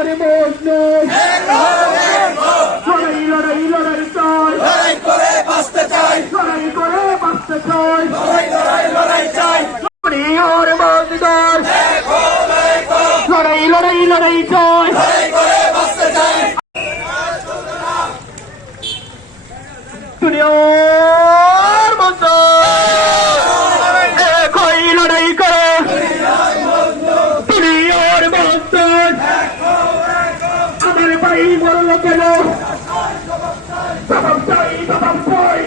আর মজনুন লড়াই লড়াই লড়াই চাই লড়াই করে বাঁচতে চাই লড়াই করে বাঁচতে চাই লড়াই লড়াই লড়াই চাই লড়াই লড়াই লড়াই চাই লড়াই করে বাঁচতে চাই দুনিয়ার মজনুন একই লড়াই করে দুনিয়ার মজনুন আমার মরল কেন জবাব চাই জবাব চাই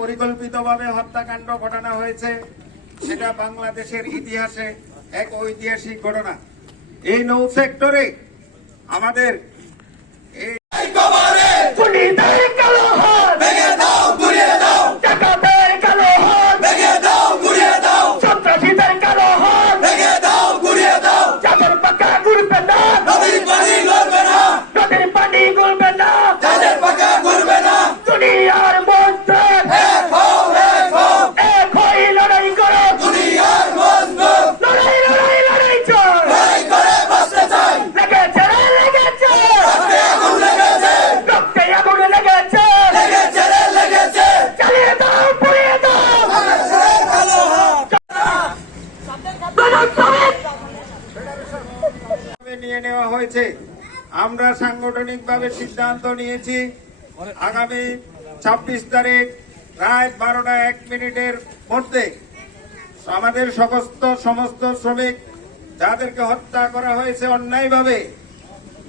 পরিকল্পিতভাবে হত্যাকাণ্ড ঘটানো হয়েছে। সেটা বাংলাদেশের ইতিহাসে এক ঐতিহাসিক ঘটনা। এই নৌ সেক্টরে আমাদের নেওয়া হয়েছে। আমরা সাংগঠনিকভাবে সিদ্ধান্ত নিয়েছি, আগামী ছাব্বিশ তারিখ রাত বারোটা এক মিনিটের মধ্যে আমাদের সমস্ত সমস্ত শ্রমিক যাদেরকে হত্যা করা হয়েছে অন্যায়ভাবে,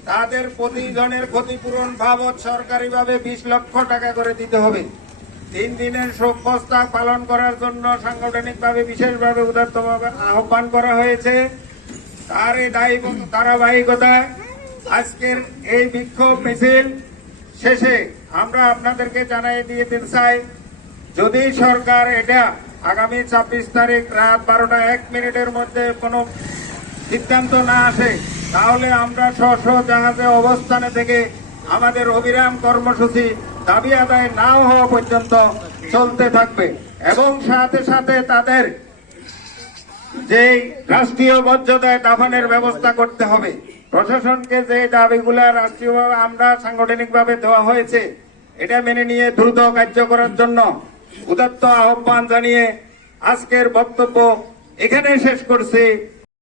তাদের প্রতিজনের ক্ষতিপূরণ বাবদ সরকারিভাবে বিশ লক্ষ টাকা করে দিতে হবে। তিন দিনের শোক প্রস্তাব পালন করার জন্য সাংগঠনিকভাবে বিশেষভাবে উদারতভাবে আহ্বান করা হয়েছে। তার এই দায়ী ধারাবাহিকতায় আজকের এই বিক্ষোভ মিছিল শেষে আমরা আপনাদেরকে জানাই দিয়ে চাই, যদি সরকার এটা আগামী ছাব্বিশ তারিখ রাত বারোটা এক মিনিটের মধ্যে কোনো সিদ্ধান্ত না আসে, তাহলে আমরা স্ব জাহাজে অবস্থানে থেকে আমাদের অবিরাম কর্মসূচি দাবি আদায় নাও হওয়া পর্যন্ত চলতে থাকবে। এবং সাথে সাথে তাদের যে রাষ্ট্রীয় মর্যাদায় দাফনের ব্যবস্থা করতে হবে। প্রশাসনকে যে দাবিগুলা রাষ্ট্রীয়ভাবে আমরা সাংগঠনিকভাবে দেওয়া হয়েছে, এটা মেনে নিয়ে দ্রুত কার্য করার জন্য উদাত্ত আহ্বান জানিয়ে আজকের বক্তব্য এখানে শেষ করছি।